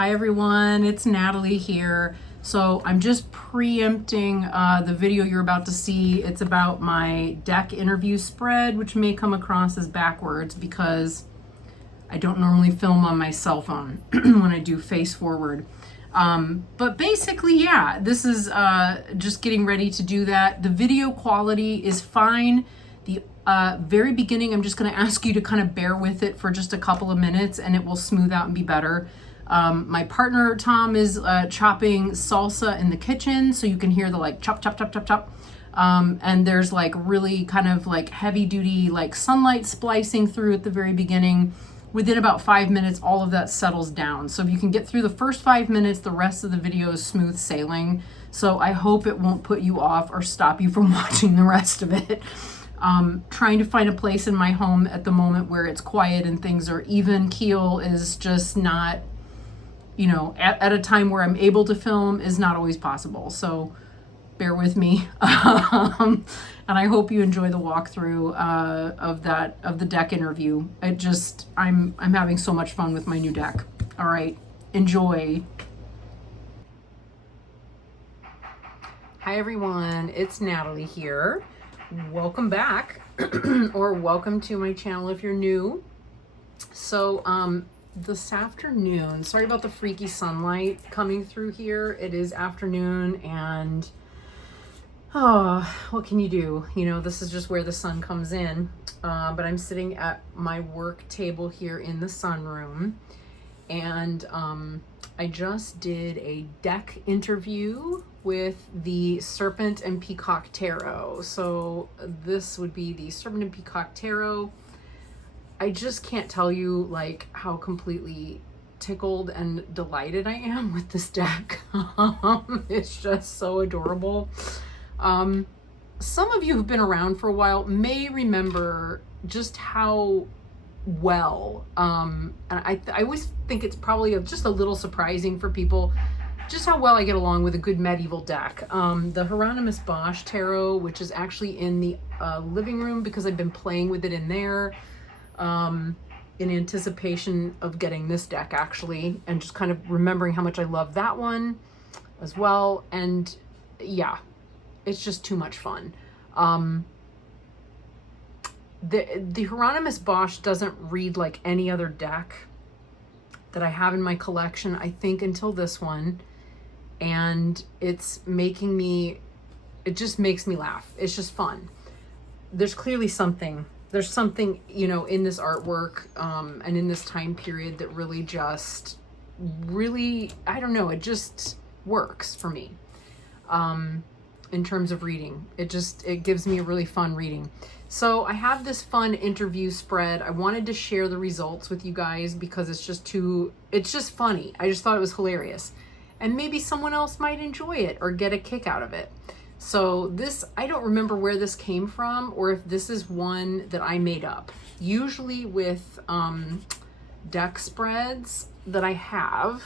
Hi everyone, it's Natalie here. So I'm just preempting the video you're about to see. It's about my deck interview spread, which may come across as backwards because I don't normally film on my cell phone when I do face forward. But basically, yeah, this is just getting ready to do that. The video quality is fine. The very beginning, I'm just going to ask you to kind of bear with it for just a couple of minutes and it will smooth out and be better. My partner, Tom, is chopping salsa in the kitchen, so you can hear the like chop, chop, chop, chop, chop. And there's like really kind of like heavy duty like sunlight splicing through at the very beginning. Within about 5 minutes, all of that settles down. So if you can get through the first 5 minutes, the rest of the video is smooth sailing. So I hope it won't put you off or stop you from watching the rest of it. Trying to find a place in my home at the moment where it's quiet and things are even keel is just not, you know, at a time where I'm able to film is not always possible. So bear with me. And I hope you enjoy the walkthrough of the deck interview. I'm having so much fun with my new deck. All right, enjoy. Hi everyone, it's Natalie here. Welcome back, or welcome to my channel if you're new. So this afternoon, sorry about the freaky sunlight coming through here. It is afternoon and what can you do? You know, this is just where the sun comes in. But I'm sitting at my work table here in the sunroom, and I just did a deck interview with the Serpent and Peacock Tarot. So this would be the Serpent and Peacock Tarot. I just can't tell you like how completely tickled and delighted I am with this deck. It's just so adorable. Some of you who've been around for a while may remember just how well, and I always think it's probably just a little surprising for people just how well I get along with a good medieval deck. The Hieronymus Bosch Tarot, which is actually in the living room because I've been playing with it in there in anticipation of getting this deck actually, and just kind of remembering how much I love that one as well. And yeah, it's just too much fun. The Hieronymus Bosch doesn't read like any other deck that I have in my collection, I think, until this one. And it's making me, it just makes me laugh. It's just fun. There's clearly something, you know, in this artwork and in this time period that really just, I don't know, it just works for me. In terms of reading, it gives me a really fun reading. So I have this fun interview spread. I wanted to share the results with you guys because it's just funny. I just thought it was hilarious. And maybe someone else might enjoy it or get a kick out of it. So this, I don't remember where this came from or if this is one that I made up. Usually with deck spreads that I have,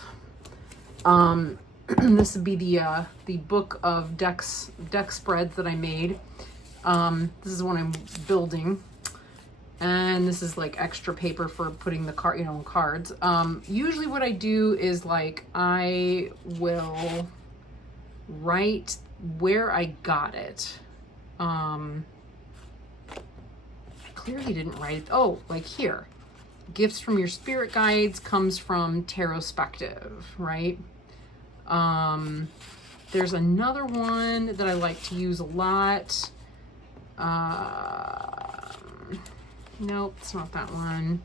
this would be the book of deck spreads that I made. This is one I'm building, and this is like extra paper for putting the cards. Usually what I do is like I will write where I got it. I clearly didn't write it. Oh, like here, gifts from your spirit guides comes from Tarospective, right? There's another one that I like to use a lot. Nope, it's not that one.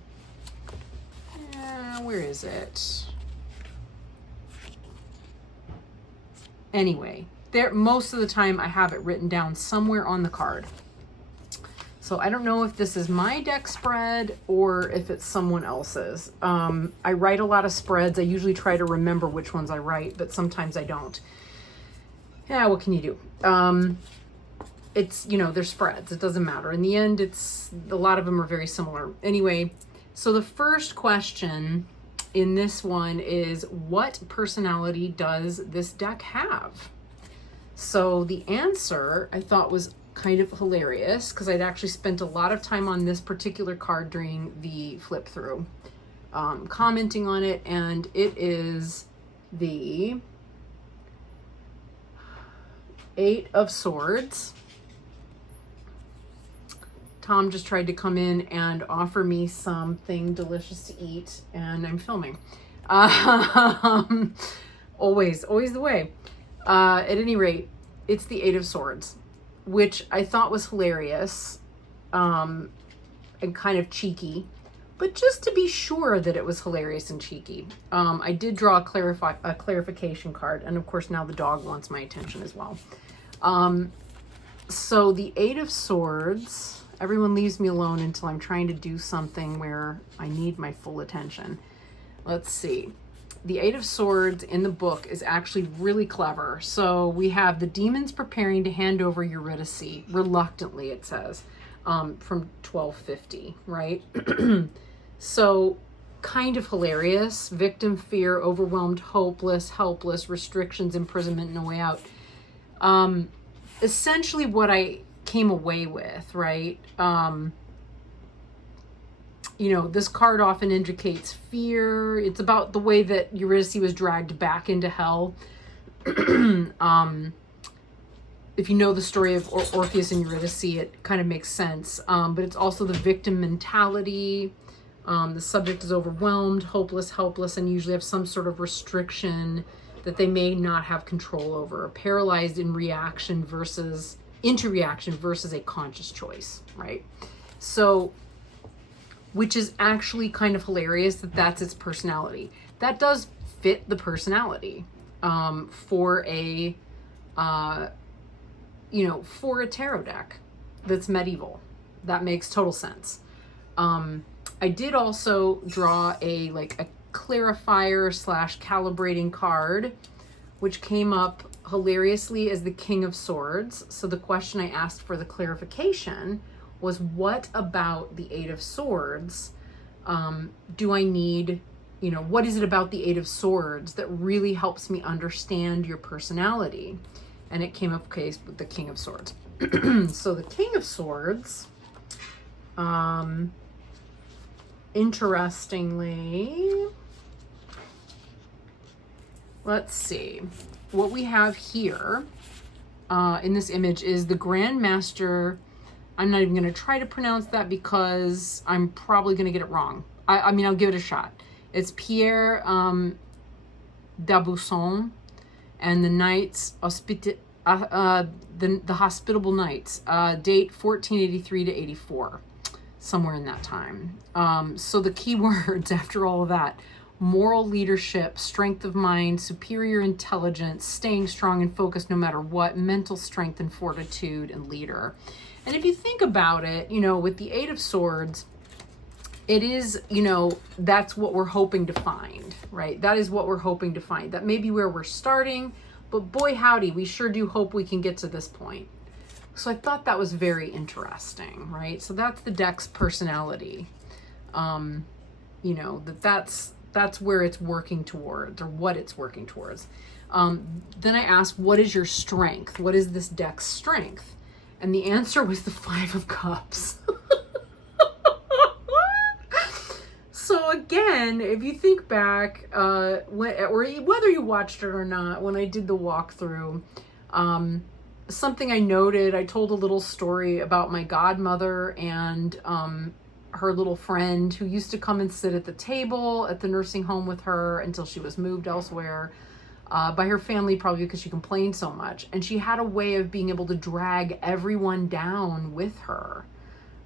Where is it? Anyway, most of the time I have it written down somewhere on the card. So I don't know if this is my deck spread or if it's someone else's. I write a lot of spreads. I usually try to remember which ones I write, but sometimes I don't. Yeah, what can you do? It's, you know, they're spreads. It doesn't matter. In the end, a lot of them are very similar. Anyway, so the first question in this one is, what personality does this deck have? So the answer I thought was kind of hilarious because I'd actually spent a lot of time on this particular card during the flip through. commenting on it, and it is the 8 of Swords. Tom just tried to come in and offer me something delicious to eat, and I'm filming. Always the way. At any rate, it's the 8 of Swords, which I thought was hilarious and kind of cheeky. But just to be sure that it was hilarious and cheeky, I did draw a clarification card, and of course now the dog wants my attention as well. So the 8 of Swords. Everyone leaves me alone until I'm trying to do something where I need my full attention. Let's see. The 8 of Swords in the book is actually really clever. So we have the demons preparing to hand over Eurydice, reluctantly it says, from 1250, right? So kind of hilarious. Victim, fear, overwhelmed, hopeless, helpless, restrictions, imprisonment, no way out. Essentially what I came away with, right? You know, this card often indicates fear. It's about the way that Eurydice was dragged back into hell. If you know the story of Orpheus and Eurydice, it kind of makes sense. But it's also the victim mentality. The subject is overwhelmed, hopeless, helpless, and usually have some sort of restriction that they may not have control over. Paralyzed in reaction into reaction versus a conscious choice, right? So, which is actually kind of hilarious that that's its personality. That does fit the personality for a, for a tarot deck that's medieval. That makes total sense. I did also draw a clarifier / calibrating card, which came up hilariously as the King of Swords. So the question I asked for the clarification was, what about the 8 of Swords do I need, what is it about the 8 of Swords that really helps me understand your personality? And it came up case with the King of Swords. So the King of Swords, interestingly, let's see. What we have here in this image is the Grand Master. I'm not even going to try to pronounce that because I'm probably going to get it wrong. I mean, I'll give it a shot. It's Pierre d'Aubusson and the Knights, the Hospitable Knights, date 1483 to 84, somewhere in that time. So the key words after all of that: moral leadership, strength of mind, superior intelligence, staying strong and focused no matter what, mental strength and fortitude, and leader. And if you think about it, with the 8 of Swords, it is, that's what we're hoping to find, right? That is what we're hoping to find. That may be where we're starting, but boy howdy, we sure do hope we can get to this point. So I thought that was very interesting, right? So that's the deck's personality. That's where it's working towards, or what it's working towards. Then I asked, what is your strength? What is this deck's strength? And the answer was the 5 of Cups. So again, if you think back, or whether you watched it or not, when I did the walkthrough, something I noted, I told a little story about my godmother and her little friend who used to come and sit at the table at the nursing home with her until she was moved elsewhere by her family, probably because she complained so much. And she had a way of being able to drag everyone down with her,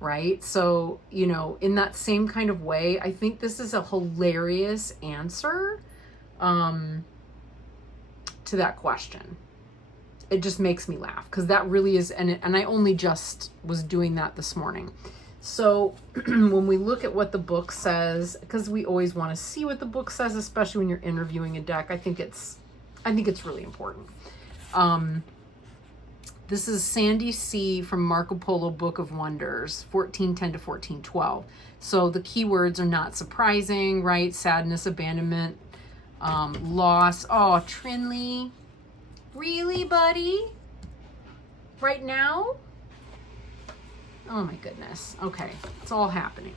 right? So, in that same kind of way, I think this is a hilarious answer to that question. It just makes me laugh because that really is, and I only just was doing that this morning. So when we look at what the book says, because we always want to see what the book says, especially when you're interviewing a deck, I think it's really important. This is Sandy C. from Marco Polo Book of Wonders, 1410 to 1412. So the keywords are not surprising, right? Sadness, abandonment, loss. Oh, Trinley. Really, buddy? Right now? Oh my goodness. Okay, it's all happening.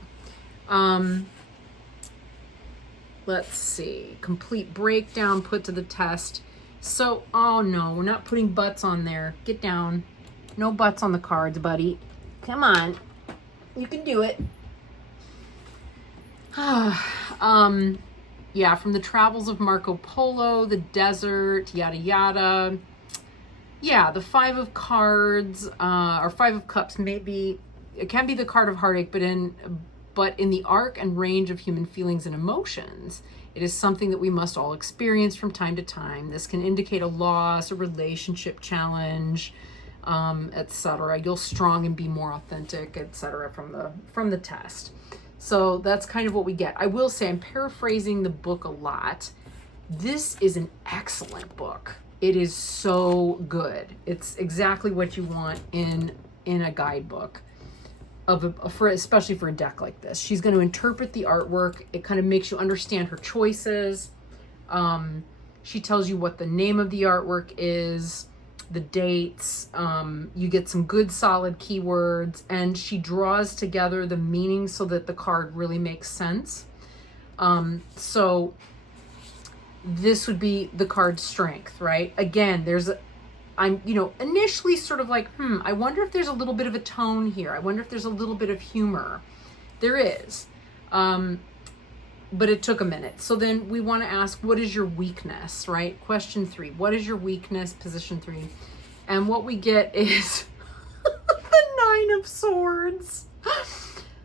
let's see. Complete breakdown put to the test. So, oh no, we're not putting butts on there. Get down. No butts on the cards, buddy. Come on. You can do it. Yeah, from the travels of Marco Polo, the desert, yada yada. Yeah, the Five of Cards, or Five of Cups, maybe it can be the card of heartache, but in the arc and range of human feelings and emotions, it is something that we must all experience from time to time. This can indicate a loss, a relationship challenge, etc. You'll strong and be more authentic, etc. from the test. So that's kind of what we get. I will say I'm paraphrasing the book a lot. This is an excellent book. It is so good. It's exactly what you want in a guidebook especially for a deck like this. She's going to interpret the artwork. It kind of makes you understand her choices. She tells you what the name of the artwork is, the dates. You get some good solid keywords, and she draws together the meaning so that the card really makes sense. So this would be the card's strength, right? Again, I'm initially sort of like, I wonder if there's a little bit of a tone here. I wonder if there's a little bit of humor. There is. But it took a minute. So then we want to ask, what is your weakness, right? Question 3. What is your weakness? Position 3. And what we get is the Nine of Swords.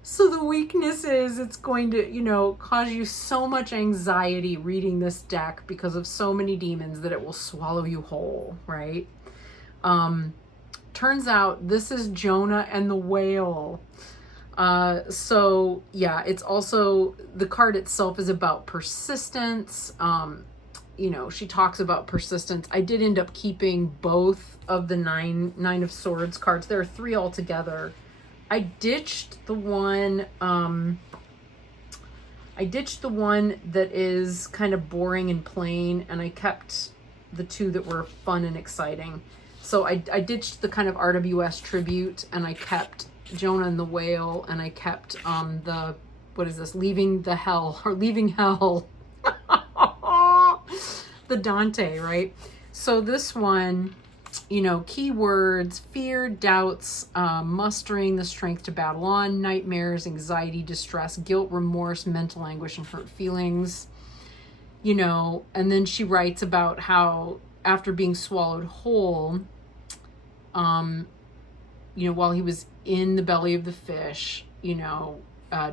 So the weakness is it's going to, cause you so much anxiety reading this deck because of so many demons that it will swallow you whole, right? Turns out this is Jonah and the whale. So yeah, it's also, the card itself is about persistence. She talks about persistence. I did end up keeping both of the nine of swords cards. There are 3 altogether. I ditched the one that is kind of boring and plain, and I kept the 2 that were fun and exciting. So I ditched the kind of RWS tribute, and I kept Jonah and the whale, and I kept leaving hell the Dante, right? So this one, keywords: fear, doubts, mustering the strength to battle on, nightmares, anxiety, distress, guilt, remorse, mental anguish, and hurt feelings. And then she writes about how after being swallowed whole, while he was in the belly of the fish,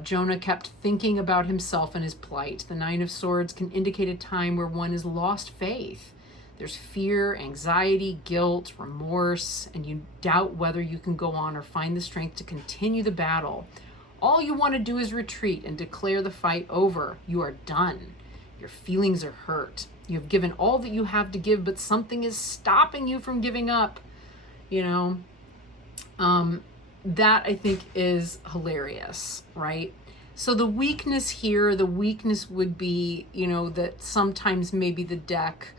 Jonah kept thinking about himself and his plight. The Nine of Swords can indicate a time where one has lost faith. There's fear, anxiety, guilt, remorse, and you doubt whether you can go on or find the strength to continue the battle. All you want to do is retreat and declare the fight over. You are done. Your feelings are hurt. You have given all that you have to give, but something is stopping you from giving up. That I think is hilarious, right? So the weakness would be, that sometimes maybe the deck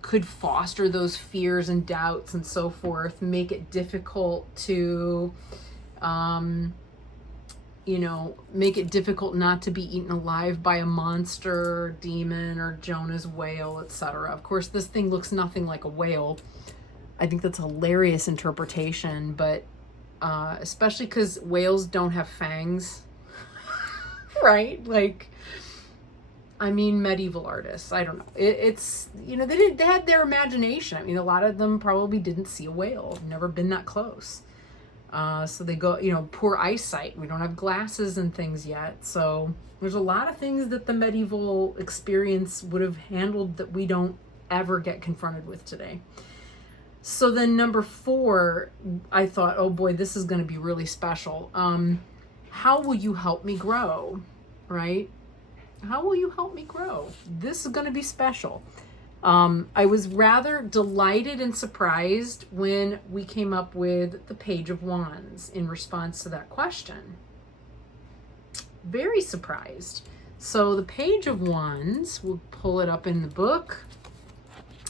could foster those fears and doubts and so forth, make it difficult to, make it difficult not to be eaten alive by a monster, demon, or Jonah's whale, etc. Of course, this thing looks nothing like a whale. I think that's a hilarious interpretation, but especially because whales don't have fangs, right? Medieval artists, I don't know. It's, they had their imagination. A lot of them probably didn't see a whale, never been that close. So they go, poor eyesight. We don't have glasses and things yet. So there's a lot of things that the medieval experience would have handled that we don't ever get confronted with today. So then number 4, I thought, oh boy, this is going to be really special. How will you help me grow, right? How will you help me grow? This is going to be special. I was rather delighted and surprised when we came up with the Page of Wands in response to that question. Very surprised. So the Page of Wands, we'll pull it up in the book,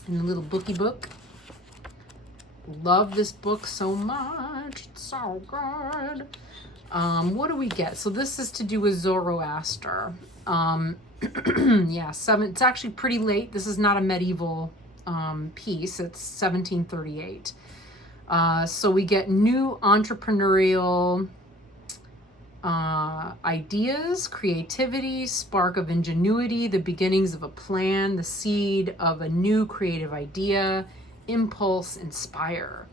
in the little bookie book. Love this book so much. It's so good. What do we get? So this is to do with Zoroaster. Yeah, it's actually pretty late. This is not a medieval piece. It's 1738. So we get new entrepreneurial ideas, creativity, spark of ingenuity, the beginnings of a plan, the seed of a new creative idea, impulse, inspire.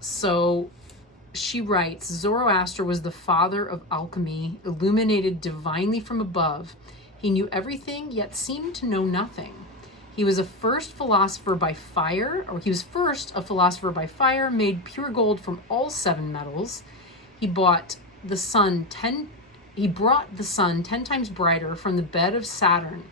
So she writes, Zoroaster was the father of alchemy, illuminated divinely from above. He knew everything, yet seemed to know nothing. He was first a philosopher by fire, made pure gold from all 7 metals. He brought the sun 10 times brighter from the bed of Saturn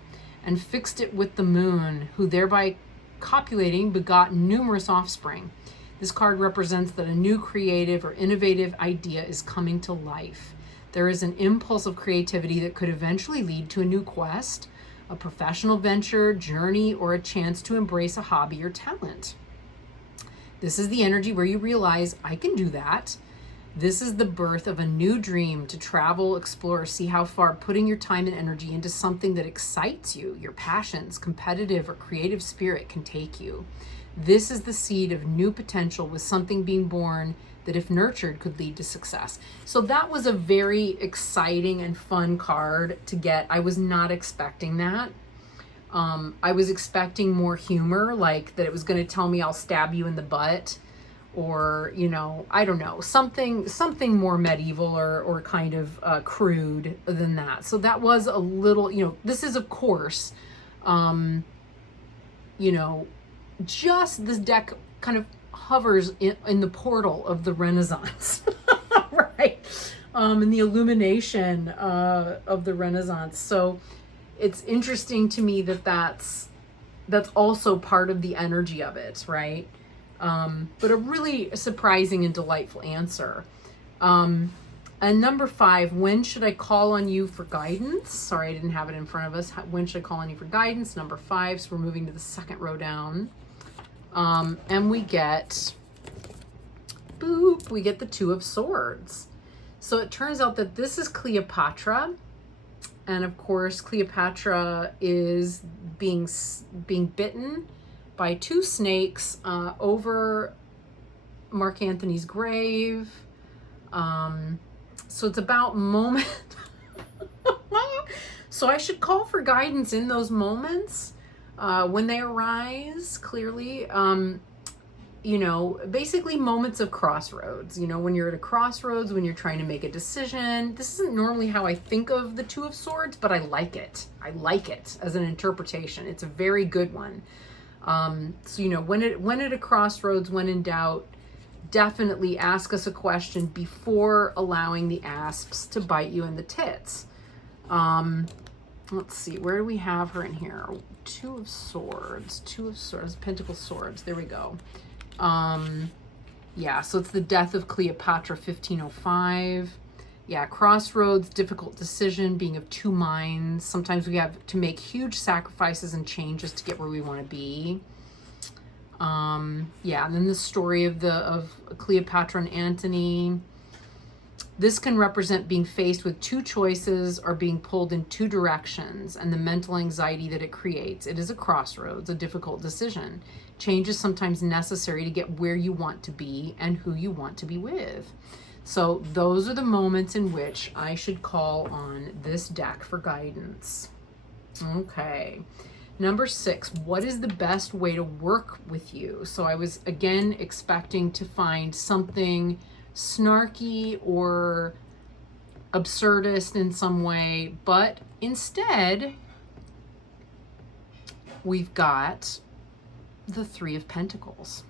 and fixed it with the moon, who thereby copulating begot numerous offspring. This card represents that a new creative or innovative idea is coming to life. There is an impulse of creativity that could eventually lead to a new quest, a professional venture, journey, or a chance to embrace a hobby or talent. This is the energy where you realize, I can do that. This is the birth of a new dream to travel, explore, see how far putting your time and energy into something that excites you, your passions, competitive or creative spirit can take you. This is the seed of new potential with something being born that if nurtured could lead to success. So that was a very exciting and fun card to get. I was not expecting that. I was expecting more humor, like that it was going to tell me I'll stab you in the butt, or, you know, I don't know, something more medieval or kind of crude than that. So that was a little, you know, this is of course, you know, just this deck kind of hovers in the portal of the Renaissance, right? In the illumination of the Renaissance. So it's interesting to me that that's also part of the energy of it, right? But a really surprising and delightful answer. And number 5, when should I call on you for guidance? Sorry, I didn't have it in front of us. When should I call on you for guidance? Number 5, so we're moving to the second row down. And we get, boop, we get the 2 of Swords. So it turns out that this is Cleopatra. And of course, Cleopatra is being bitten by 2 snakes over Mark Antony's grave. So it's about moment. So I should call for guidance in those moments when they arise, clearly. You know, basically moments of crossroads. You know, when you're at a crossroads, when you're trying to make a decision. This isn't normally how I think of the 2 of Swords, but I like it. I like it as an interpretation. It's a very good one. So, you know, when at a crossroads, when in doubt, definitely ask us a question before allowing the asps to bite you in the tits. Let's see, where do we have her in here? 2 of Swords, Pentacle Swords. There we go. Yeah, so it's the death of Cleopatra, 1505. Yeah, crossroads, difficult decision, being of 2 minds. Sometimes we have to make huge sacrifices and changes to get where we want to be. Yeah, and then the story of Cleopatra and Antony. This can represent being faced with 2 choices or being pulled in 2 directions and the mental anxiety that it creates. It is a crossroads, a difficult decision. Change is sometimes necessary to get where you want to be and who you want to be with. So those are the moments in which I should call on this deck for guidance. Okay. Number 6, what is the best way to work with you? So I was, again, expecting to find something snarky or absurdist in some way, but instead we've got the 3 of Pentacles.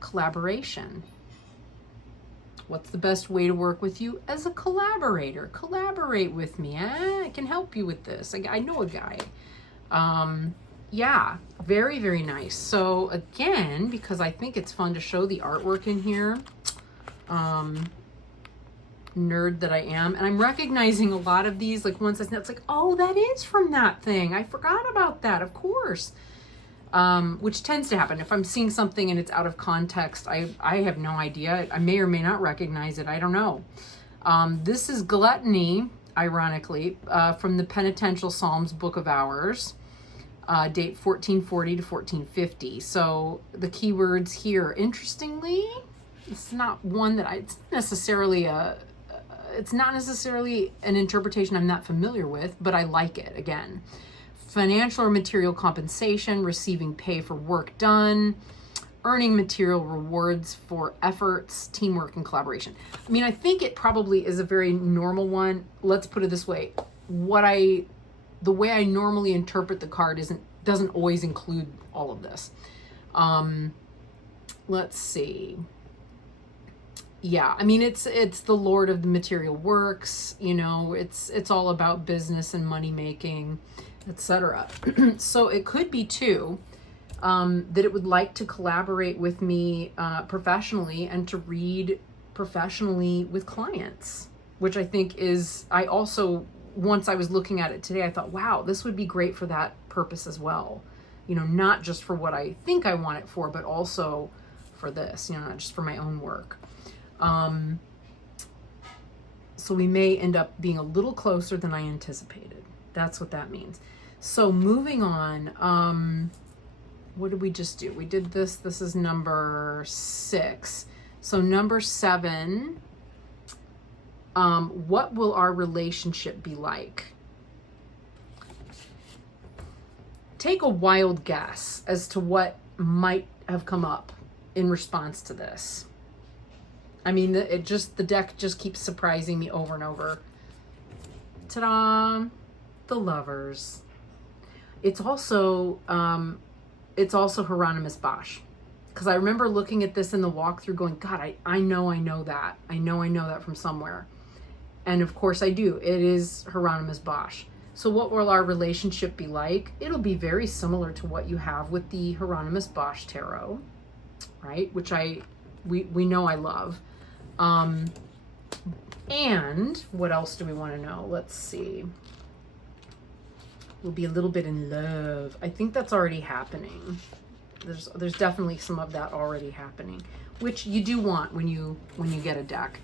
Collaboration. What's the best way to work with you as a collaborator? Collaborate with me. I can help you with this. I know a guy. Yeah, very, very nice. So again, because I think it's fun to show the artwork in here, nerd that I am, and I'm recognizing a lot of these, like once it's like, oh, that is from that thing. I forgot about that, of course. Which tends to happen. If I'm seeing something and it's out of context, I have no idea. I may or may not recognize it. I don't know. This is Gluttony, ironically, from the Penitential Psalms Book of Hours, date 1440 to 1450. So the keywords here, interestingly, it's not one that it's not necessarily an interpretation I'm not familiar with, but I like it. Again, financial or material compensation, receiving pay for work done, earning material rewards for efforts, teamwork, and collaboration. I mean, I think it probably is a very normal one. Let's put it this way. The way I normally interpret the card doesn't always include all of this. Let's see. Yeah, I mean, it's the Lord of the material works, you know, it's all about business and money making, etc. So it could be too, that it would like to collaborate with me professionally and to read professionally with clients, which I think I also, once I was looking at it today, I thought, wow, this would be great for that purpose as well. You know, not just for what I think I want it for, but also for this, you know, not just for my own work. So we may end up being a little closer than I anticipated. That's what that means. So moving on, what did we just do? We did this. This is number 6. So number 7, what will our relationship be like? Take a wild guess as to what might have come up in response to this. I mean, the deck just keeps surprising me over and over. Ta-da! The Lovers. It's also Hieronymus Bosch. Because I remember looking at this in the walkthrough going, God, I know that. I know that from somewhere. And of course I do. It is Hieronymus Bosch. So what will our relationship be like? It'll be very similar to what you have with the Hieronymus Bosch Tarot, right? Which we know I love. And what else do we want to know? Let's see. We'll be a little bit in love. I think that's already happening. There's definitely some of that already happening, which you do want when you get a deck.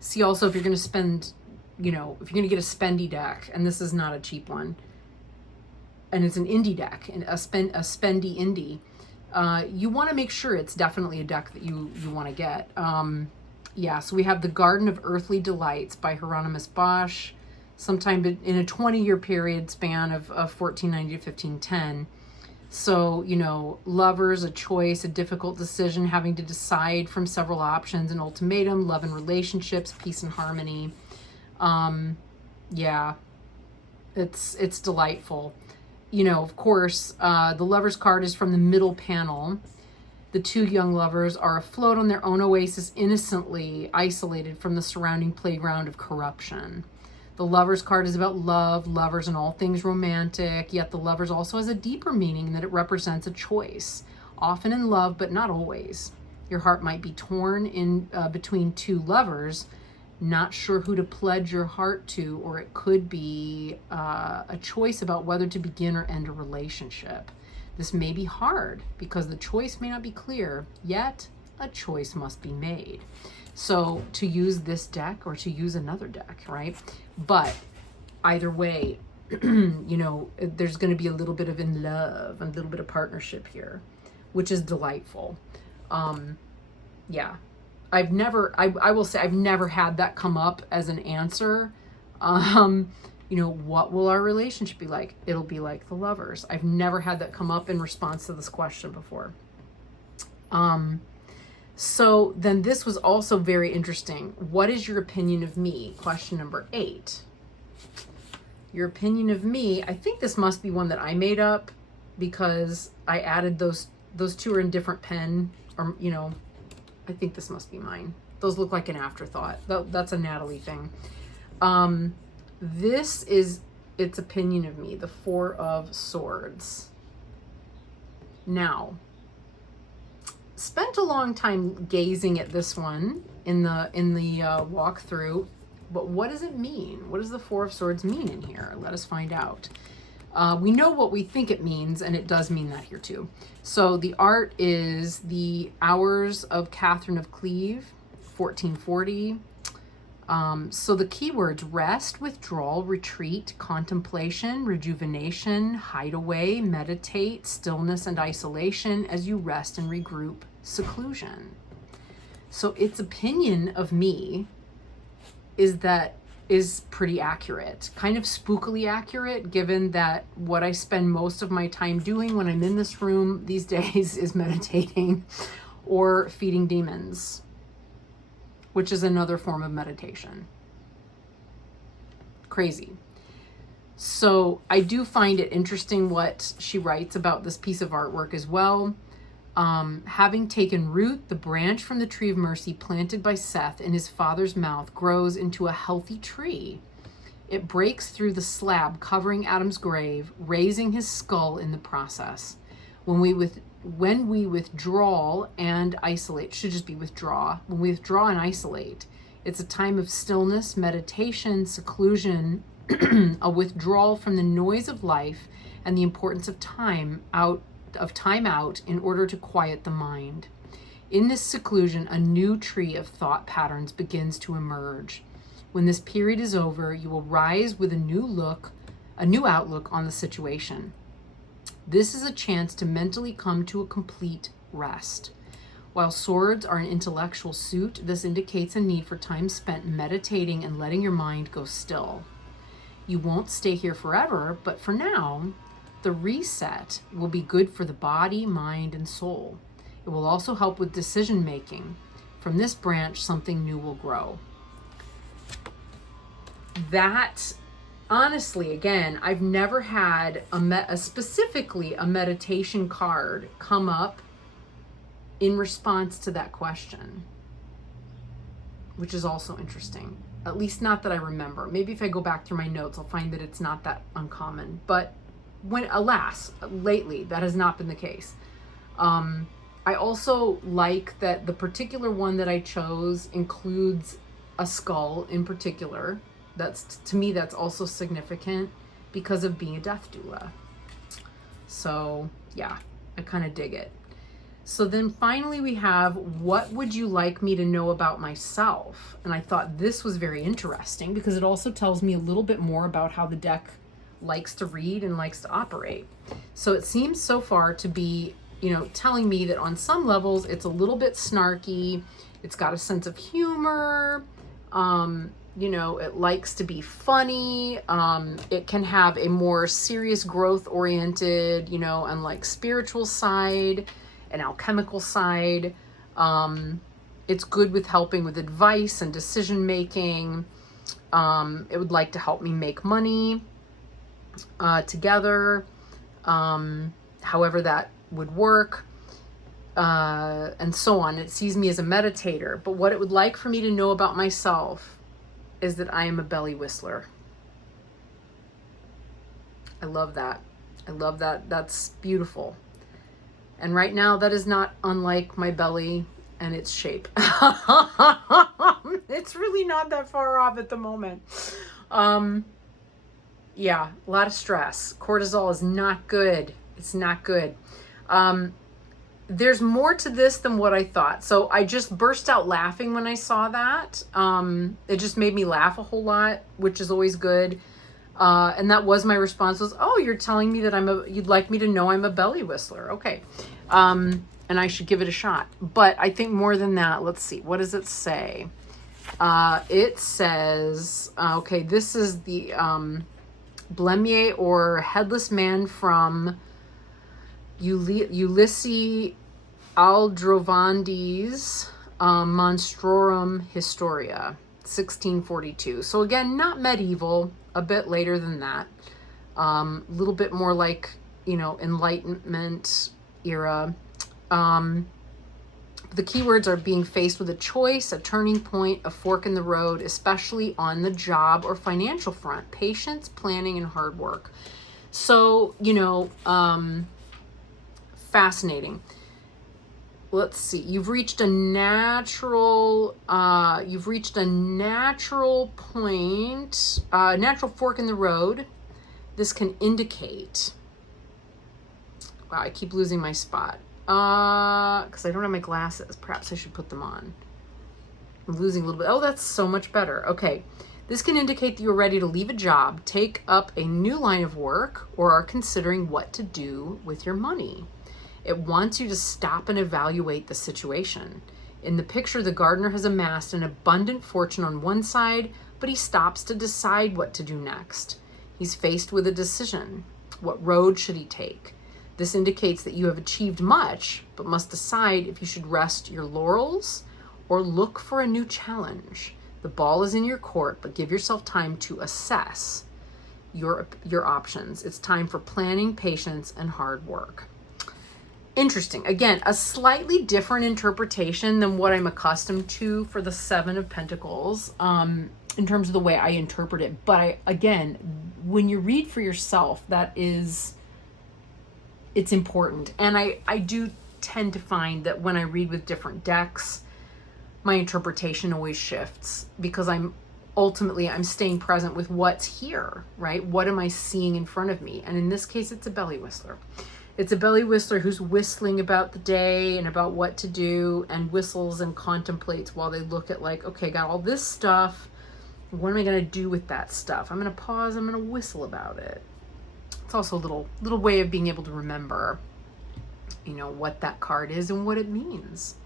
See also if you're going to spend, you know, if you're going to get a spendy deck, and this is not a cheap one, and it's an indie deck, and a spendy indie, you want to make sure it's definitely a deck that you want to get. Yeah, so we have The Garden of Earthly Delights by Hieronymus Bosch, sometime in a 20-year period span of 1490 to 1510. So, you know, lovers, a choice, a difficult decision, having to decide from several options, an ultimatum, love and relationships, peace and harmony. Yeah, it's delightful. You know, of course, the Lover's card is from the middle panel. The two young lovers are afloat on their own oasis, innocently isolated from the surrounding playground of corruption. The Lover's card is about love, lovers, and all things romantic, yet the Lovers also has a deeper meaning that it represents a choice, often in love, but not always. Your heart might be torn in between two lovers, not sure who to pledge your heart to, or it could be a choice about whether to begin or end a relationship. This may be hard because the choice may not be clear, yet a choice must be made. So to use this deck or to use another deck, right? But either way, you know, there's going to be a little bit of in love and a little bit of partnership here, which is delightful. Yeah, I will say I've never had that come up as an answer. You know, what will our relationship be like? It'll be like the Lovers. I've never had that come up in response to this question before. So then this was also very interesting. What is your opinion of me? Question number 8. Your opinion of me. I think this must be one that I made up because I added those two are in different pen, or, you know, I think this must be mine. Those look like an afterthought. That's a Natalie thing. This is its opinion of me, the 4 of Swords. Now, spent a long time gazing at this one in the walkthrough, but what does it mean? What does the 4 of Swords mean in here? Let us find out. We know what we think it means, and it does mean that here too. So the art is the Hours of Catherine of Cleve, 1440. So the keywords: rest, withdrawal, retreat, contemplation, rejuvenation, hideaway, meditate, stillness and isolation as you rest and regroup, seclusion. So its opinion of me is pretty accurate, kind of spookily accurate, given that what I spend most of my time doing when I'm in this room these days is meditating or feeding demons, which is another form of meditation. Crazy. So I do find it interesting what she writes about this piece of artwork as well. Having taken root, the branch from the tree of mercy planted by Seth in his father's mouth grows into a healthy tree. It breaks through the slab covering Adam's grave, raising his skull in the process. When we withdraw and isolate, should just be withdraw. When we withdraw and isolate, it's a time of stillness, meditation, seclusion, a withdrawal from the noise of life and the importance of time out in order to quiet the mind. In this seclusion, a new tree of thought patterns begins to emerge. When this period is over, you will rise with a new outlook on the situation. This is a chance to mentally come to a complete rest. While swords are an intellectual suit, this indicates a need for time spent meditating and letting your mind go still. You won't stay here forever, but for now, the reset will be good for the body, mind, and soul. It will also help with decision making. From this branch, something new will grow. That, honestly, again, I've never had specifically a meditation card come up in response to that question, which is also interesting. At least not that I remember. Maybe if I go back through my notes, I'll find that it's not that uncommon. But alas, lately, that has not been the case. I also like that the particular one that I chose includes a skull in particular. To me, that's also significant because of being a death doula. So yeah, I kind of dig it. So then finally we have, what would you like me to know about myself? And I thought this was very interesting because it also tells me a little bit more about how the deck likes to read and likes to operate. So it seems so far to be, telling me that on some levels it's a little bit snarky. It's got a sense of humor. It likes to be funny. It can have a more serious growth oriented, and like spiritual side, an alchemical side. It's good with helping with advice and decision making. It would like to help me make money together, however that would work, and so on. It sees me as a meditator, but what it would like for me to know about myself is that I am a belly whistler. I love that. That's beautiful. And right now that is not unlike my belly and its shape. It's really not that far off at the moment. Yeah, a lot of stress. Cortisol is not good. It's not good. There's more to this than what I thought. So I just burst out laughing when I saw that. It just made me laugh a whole lot, which is always good. And that was my response was, oh, you're telling me that you'd like me to know I'm a belly whistler. Okay. And I should give it a shot. But I think more than that, let's see. What does it say? It says, okay, this is the Blemier or Headless Man from Ulysses Aldrovandis' Monstrorum Historia, 1642. So again, not medieval, a bit later than that. A little bit more like, Enlightenment era. The keywords are being faced with a choice, a turning point, a fork in the road, especially on the job or financial front. Patience, planning, and hard work. So, fascinating. Let's see. You've reached a natural point, natural fork in the road. This can indicate. Wow, I keep losing my spot. Because I don't have my glasses. Perhaps I should put them on. I'm losing a little bit. Oh, that's so much better. Okay. This can indicate that you're ready to leave a job, take up a new line of work, or are considering what to do with your money. It wants you to stop and evaluate the situation. In the picture, the gardener has amassed an abundant fortune on one side, but he stops to decide what to do next. He's faced with a decision. What road should he take? This indicates that you have achieved much, but must decide if you should rest your laurels or look for a new challenge. The ball is in your court, but give yourself time to assess your options. It's time for planning, patience, and hard work. Interesting. Again, a slightly different interpretation than what I'm accustomed to for the Seven of Pentacles in terms of the way I interpret it. But again, when you read for yourself, it's important. And I do tend to find that when I read with different decks, my interpretation always shifts because I'm staying present with what's here, right? What am I seeing in front of me? And in this case, it's a belly whistler. It's a belly whistler who's whistling about the day and about what to do, and whistles and contemplates while they look at like, okay, got all this stuff. What am I going to do with that stuff? I'm going to pause. I'm going to whistle about it. It's also a little way of being able to remember, what that card is and what it means.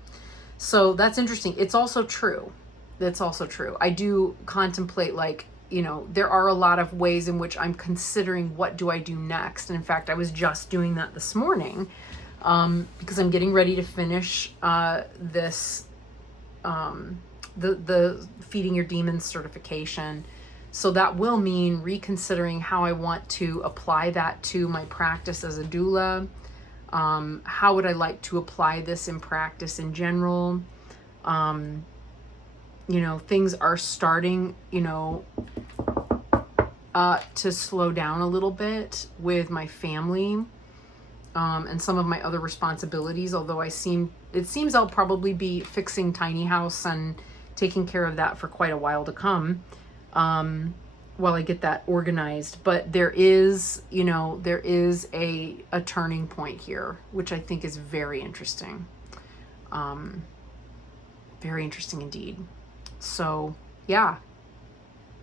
So that's interesting. It's also true. That's also true. I do contemplate there are a lot of ways in which I'm considering what do I do next. And in fact, I was just doing that this morning because I'm getting ready to finish this, the Feeding Your Demons certification. So that will mean reconsidering how I want to apply that to my practice as a doula. How would I like to apply this in practice in general? Things are starting, to slow down a little bit with my family, and some of my other responsibilities, although it seems I'll probably be fixing tiny house and taking care of that for quite a while to come, while I get that organized. But there is a turning point here, which I think is very interesting. Very interesting indeed. So yeah,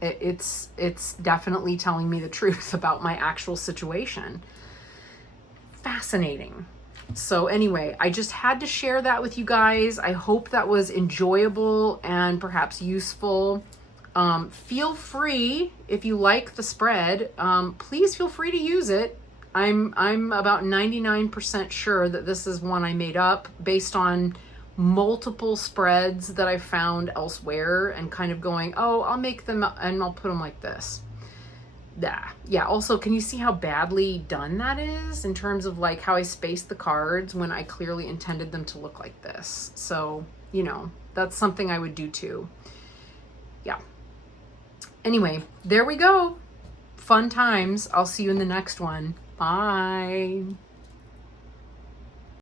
it's definitely telling me the truth about my actual situation. Fascinating. So anyway, I just had to share that with you guys. I hope that was enjoyable and perhaps useful. Feel free, if you like the spread, please feel free to use it. I'm about 99% sure that this is one I made up based on multiple spreads that I found elsewhere and kind of going, oh, I'll make them and I'll put them like this. Yeah. Also, can you see how badly done that is in terms of like how I spaced the cards when I clearly intended them to look like this? So, that's something I would do too. Yeah. Anyway, there we go. Fun times. I'll see you in the next one. Bye.